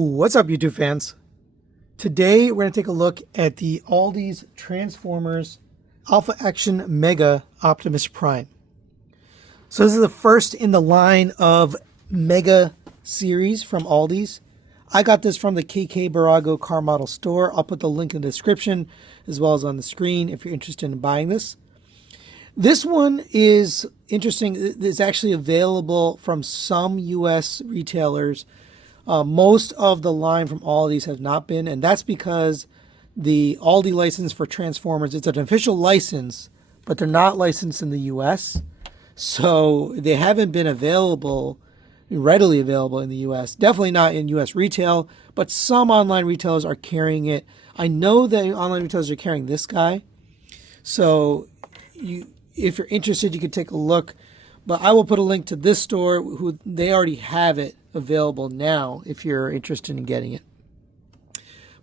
What's up, YouTube fans? Today we're going to take a look at the Auldey's Transformers Alpha Action Mega Optimus Prime. So this is the first in the line of Mega series from Auldey's. I got this from the KK Barago car model store. I'll put the link in the description as well as on the screen if you're interested in buying this. This one is interesting. It's actually available from some US retailers. Most of the line from Auldey's has not been, and that's because the Auldey license for Transformers, it's an official license, but they're not licensed in the US. So they haven't been readily available in the US. Definitely not in US retail, but some online retailers are carrying it. I know that online retailers are carrying this guy. So if you're interested, you can take a look. But I will put a link to this store who they already have it available now if you're interested in getting it.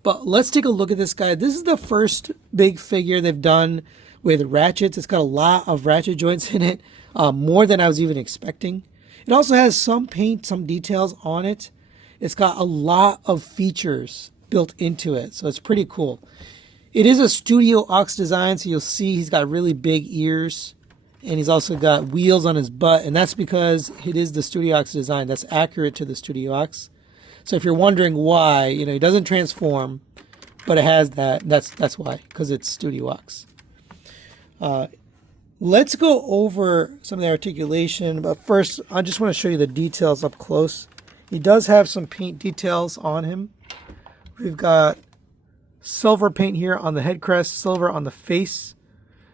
But let's take a look at this guy. This is the first big figure they've done with ratchets. It's got a lot of ratchet joints in it, more than I was even expecting. It also has some paint, some details on it. It's got a lot of features built into it, so it's pretty cool. It is a Studio Ox design, so you'll see he's got really big ears. And he's also got wheels on his butt, and that's because it is the Studio Ox design. That's accurate to the Studio Ox. So if you're wondering why, he doesn't transform, but it has that. That's why, because it's Studio Ox. Let's go over some of the articulation, but first I just want to show you the details up close. He does have some paint details on him. We've got silver paint here on the head crest, silver on the face.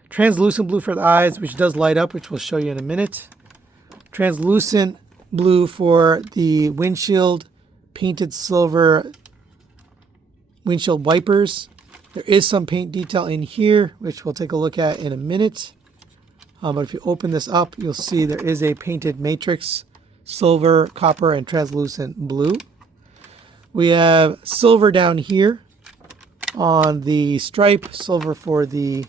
Translucent blue for the eyes, which does light up, which we'll show you in a minute. Translucent blue for the windshield, painted silver windshield wipers. There is some paint detail in here, which we'll take a look at in a minute. But if you open this up, you'll see there is a painted matrix, silver, copper, and translucent blue. We have silver down here on the stripe, silver for the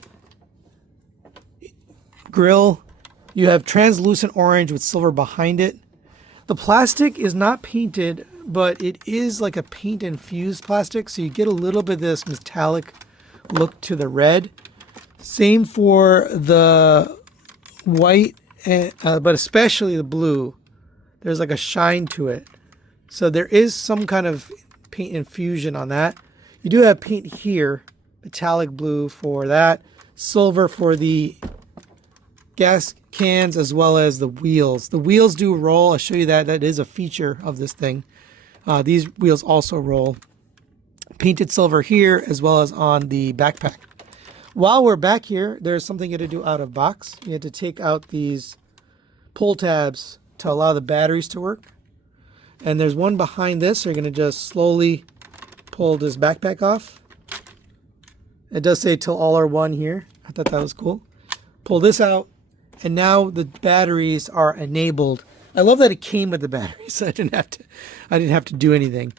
grill. You have translucent orange with silver behind it. The plastic is not painted, but it is like a paint infused plastic, so you get a little bit of this metallic look to the red. Same for the white, but especially the blue. There's like a shine to it, so there is some kind of paint infusion on that. You do have paint here, metallic blue for that, silver for the gas cans, as well as the wheels. The wheels do roll. I'll show you that. That is a feature of this thing. These wheels also roll. Painted silver here, as well as on the backpack. While we're back here, there's something you had to do out of box. You had to take out these pull tabs to allow the batteries to work. And there's one behind this, so you're going to just slowly pull this backpack off. It does say till all are one here. I thought that was cool. Pull this out. And now the batteries are enabled. I love that it came with the batteries. So I didn't have to do anything.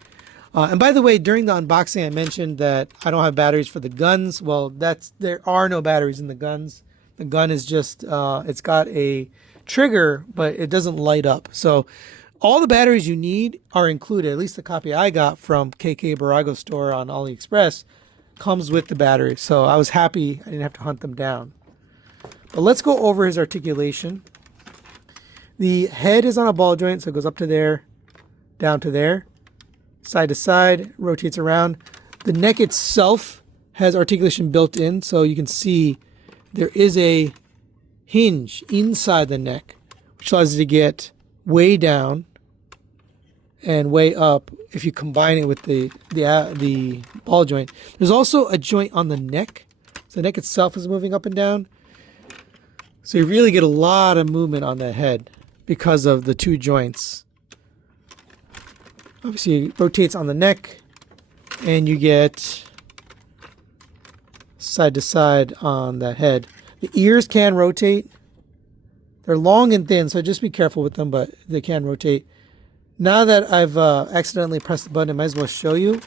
And by the way, during the unboxing, I mentioned that I don't have batteries for the guns. Well, there are no batteries in the guns. The gun is just it's got a trigger, but it doesn't light up. So all the batteries you need are included. At least the copy I got from KK Barago store on AliExpress comes with the battery. So I was happy I didn't have to hunt them down. But let's go over his articulation. The head is on a ball joint, so it goes up to there, down to there, side to side, rotates around. The neck itself has articulation built in, so you can see there is a hinge inside the neck, which allows you to get way down and way up if you combine it with the ball joint. There's also a joint on the neck, so the neck itself is moving up and down. So you really get a lot of movement on the head because of the two joints. Obviously, it rotates on the neck, and you get side to side on the head. The ears can rotate. They're long and thin, so just be careful with them, but they can rotate. Now that I've accidentally pressed the button, I might as well show you.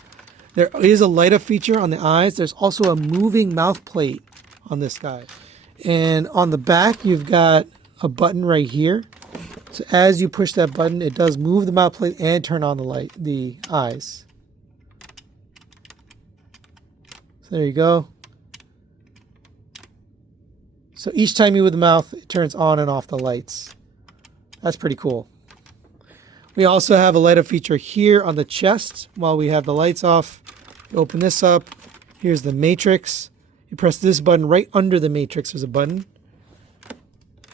There is a light up feature on the eyes. There's also a moving mouth plate on this guy. And on the back, you've got a button right here. So as you push that button, it does move the mouth plate and turn on the eyes. So there you go. So each time you move the mouth, it turns on and off the lights. That's pretty cool. We also have a light up feature here on the chest while we have the lights off. You open this up. Here's the matrix. You press this button right under the matrix. There's a button.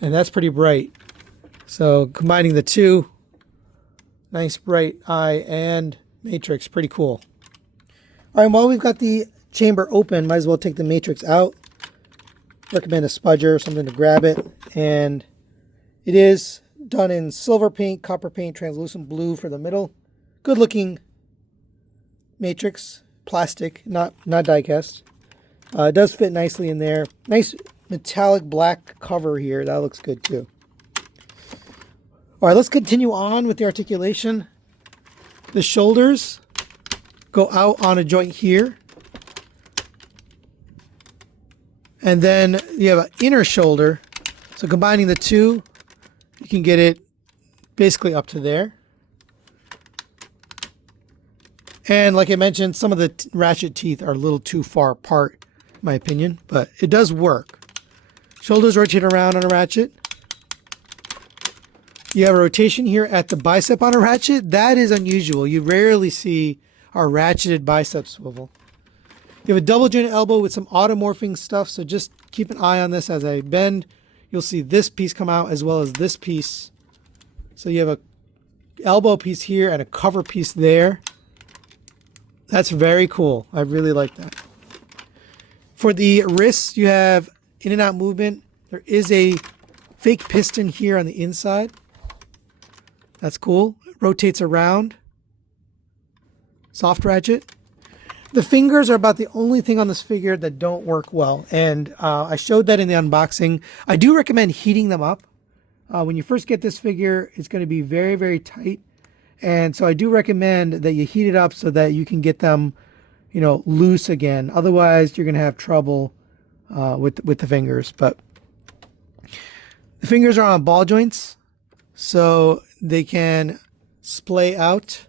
And that's pretty bright. So combining the two, nice bright eye and matrix, pretty cool. All right, while we've got the chamber open, might as well take the matrix out. Recommend a spudger or something to grab it. And it is done in silver paint, copper paint, translucent blue for the middle. Good looking matrix, plastic, not die cast. It does fit nicely in there. Nice metallic black cover here. That looks good too. All right, let's continue on with the articulation. The shoulders go out on a joint here. And then you have an inner shoulder. So combining the two, you can get it basically up to there. And like I mentioned, some of the ratchet teeth are a little too far apart, in my opinion, but it does work. Shoulders rotate around on a ratchet. You have a rotation here at the bicep on a ratchet. That is unusual. You rarely see our ratcheted bicep swivel. You have a double jointed elbow with some automorphing stuff, so just keep an eye on this as I bend. You'll see this piece come out as well as this piece. So you have a elbow piece here and a cover piece there. That's very cool. I really like that. For the wrists, you have in and out movement. There is a fake piston here on the inside. That's cool. It rotates around. Soft ratchet. The fingers are about the only thing on this figure that don't work well. And I showed that in the unboxing. I do recommend heating them up. When you first get this figure, it's going to be very, very tight. And so I do recommend that you heat it up so that you can get them, loose again. Otherwise, you're going to have trouble with the fingers. But the fingers are on ball joints, so they can splay out.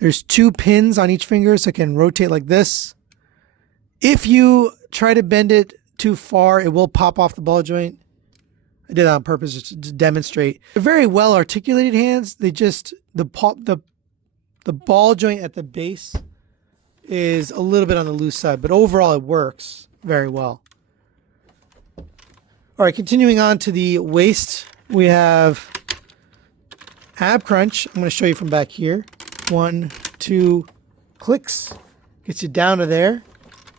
There's 2 pins on each finger, so it can rotate like this. If you try to bend it too far, it will pop off the ball joint. I did that on purpose just to demonstrate. They're very well articulated hands. They just, the ball joint at the base is a little bit on the loose side, but overall it works very well. All right, continuing on to the waist, we have ab crunch. I'm going to show you from back here. 1, 2 clicks. Gets you down to there.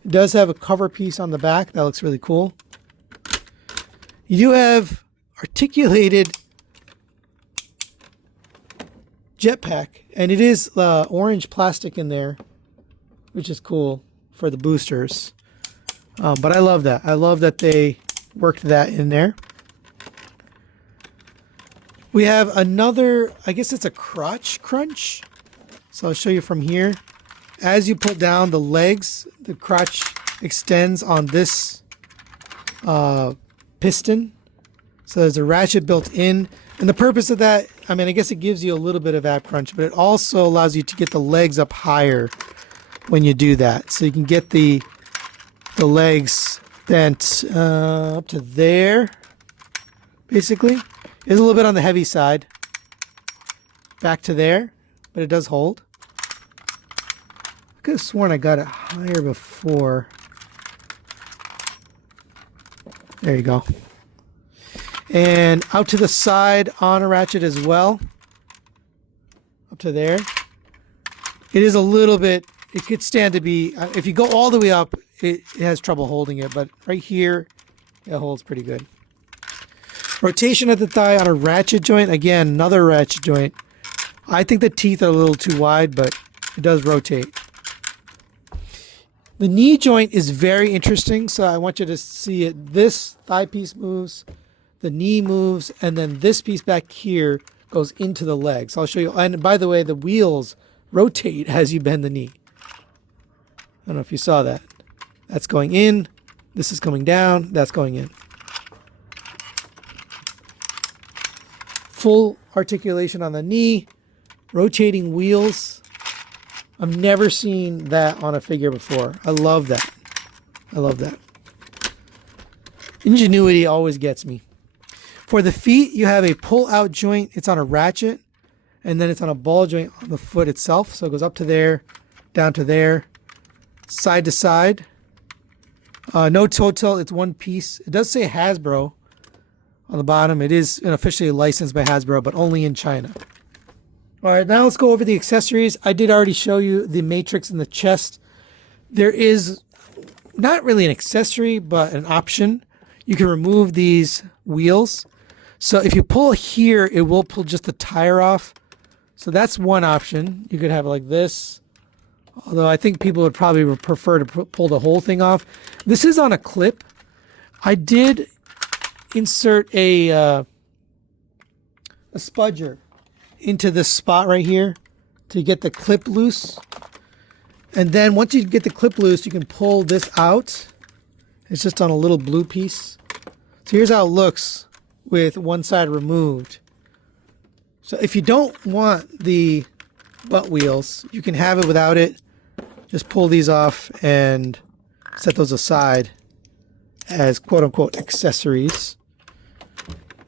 It does have a cover piece on the back. That looks really cool. You do have articulated jetpack, and it is orange plastic in there, which is cool for the boosters. But I love that. I love that they worked that in there. We have another, I guess it's a crotch crunch. So I'll show you from here. As you put down the legs, the crotch extends on this piston. So there's a ratchet built in. And the purpose of that, I guess it gives you a little bit of ab crunch, but it also allows you to get the legs up higher when you do that. So you can get the legs bent up to there, basically. It's a little bit on the heavy side. Back to there, but it does hold. I could have sworn I got it higher before. There you go. And out to the side on a ratchet as well. Up to there. It is a little bit, it could stand to be, if you go all the way up, it has trouble holding it, but right here, it holds pretty good. Rotation at the thigh on a ratchet joint. Again, another ratchet joint. I think the teeth are a little too wide, but it does rotate. The knee joint is very interesting, so I want you to see it. This thigh piece moves, the knee moves, and then this piece back here goes into the leg. So I'll show you. And by the way, the wheels rotate as you bend the knee. I don't know if you saw that. That's going in. This is coming down. That's going in. Full articulation on the knee. Rotating wheels. I've never seen that on a figure before. I love that. I love that. Ingenuity always gets me. For the feet, you have a pull-out joint. It's on a ratchet, and then it's on a ball joint on the foot itself. So it goes up to there, down to there, side to side. No toe tilt. It's one piece. It does say Hasbro on the bottom. It is officially licensed by Hasbro, but only in China. All right, now let's go over the accessories. I did already show you the matrix in the chest. There is not really an accessory, but an option. You can remove these wheels. So if you pull here, it will pull just the tire off. So that's one option. You could have it like this. Although I think people would probably prefer to pull the whole thing off. This is on a clip. I did insert a spudger into this spot right here to get the clip loose. And then once you get the clip loose, you can pull this out. It's just on a little blue piece. So here's how it looks with one side removed. So if you don't want the butt wheels, you can have it without it. Just pull these off and set those aside as quote-unquote accessories.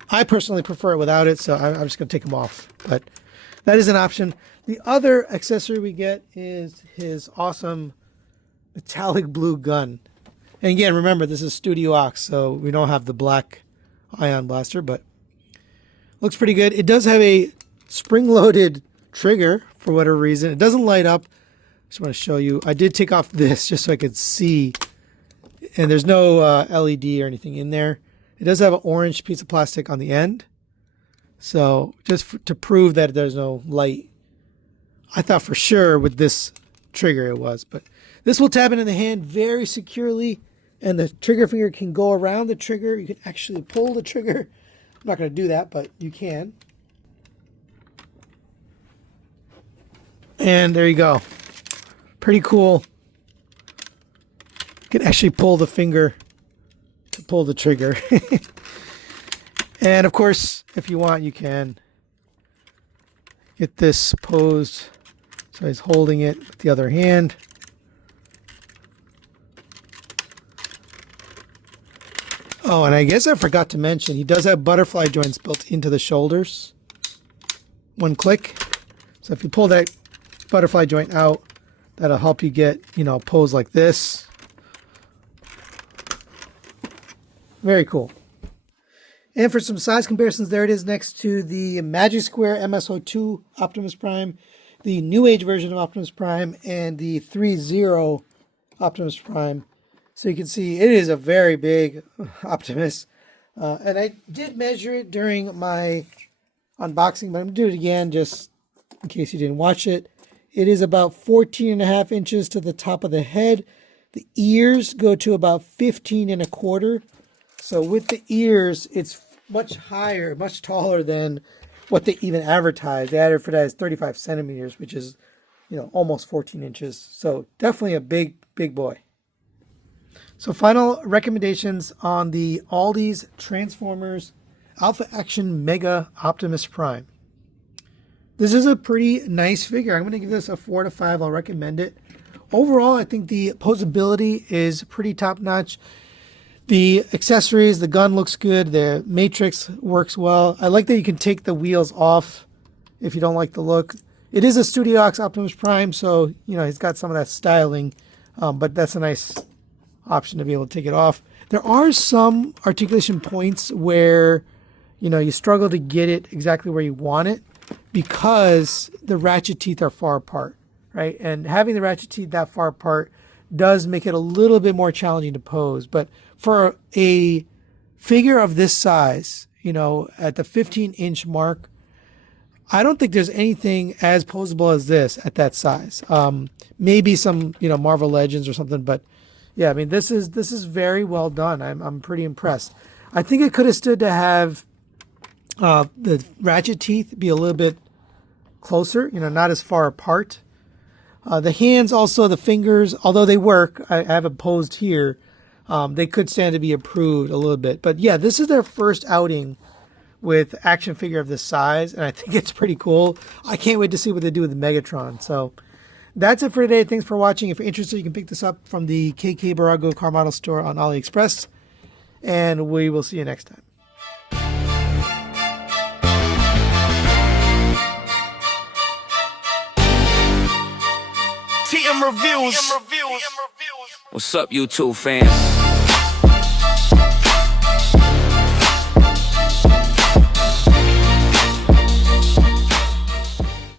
I personally prefer it without it, so I'm just going to take them off. But that is an option. The other accessory we get is his awesome metallic blue gun. And again, remember, this is Studio Ox, so we don't have the black ion blaster, but looks pretty good. It does have a spring-loaded trigger for whatever reason. It doesn't light up. Just want to show you. I did take off this just so I could see. And there's no LED or anything in there. It does have an orange piece of plastic on the end. So just to prove that there's no light. I thought for sure with this trigger it was. But this will tab into the hand very securely. And the trigger finger can go around the trigger. You can actually pull the trigger. I'm not going to do that, but you can. And there you go. Pretty cool. You can actually pull the finger to pull the trigger. And of course, if you want, you can get this posed so he's holding it with the other hand. Oh, and I guess I forgot to mention, he does have butterfly joints built into the shoulders. One click. So if you pull that butterfly joint out, that'll help you get, a pose like this. Very cool. And for some size comparisons, there it is next to the Magic Square MSO2 Optimus Prime, the New Age version of Optimus Prime, and the 3.0 Optimus Prime. So you can see it is a very big Optimus. And I did measure it during my unboxing, but I'm going to do it again just in case you didn't watch it. It is about 14.5 inches to the top of the head. The ears go to about 15.25. So with the ears, it's much higher, much taller than what they even advertise. They advertise 35 centimeters, which is, almost 14 inches. So definitely a big, big boy. So final recommendations on the Auldey's Transformers Alpha Action Mega Optimus Prime. This is a pretty nice figure. I'm going to give this a 4 to 5. I'll recommend it. Overall, I think the posability is pretty top-notch. The accessories, the gun looks good. The matrix works well. I like that you can take the wheels off if you don't like the look. It is a Studio Ox Optimus Prime, so, he's got some of that styling. But that's a nice option to be able to take it off. There are some articulation points where, you struggle to get it exactly where you want it because the ratchet teeth are far apart, right? And having the ratchet teeth that far apart does make it a little bit more challenging to pose. But for a figure of this size, at the 15-inch mark, I don't think there's anything as posable as this at that size. Maybe some, Marvel Legends or something, but yeah, I mean, this is very well done. I'm pretty impressed. I think it could have stood to have the ratchet teeth be a little bit closer, not as far apart. The hands, also the fingers, although they work, I have it posed here, they could stand to be improved a little bit. But yeah, this is their first outing with action figure of this size, and I think it's pretty cool. I can't wait to see what they do with the Megatron. So That's it for today. Thanks for watching. If you're interested, you can pick this up from the KK Barago car model store on AliExpress. And we will see you next time. TM Reviews. What's up, YouTube fans?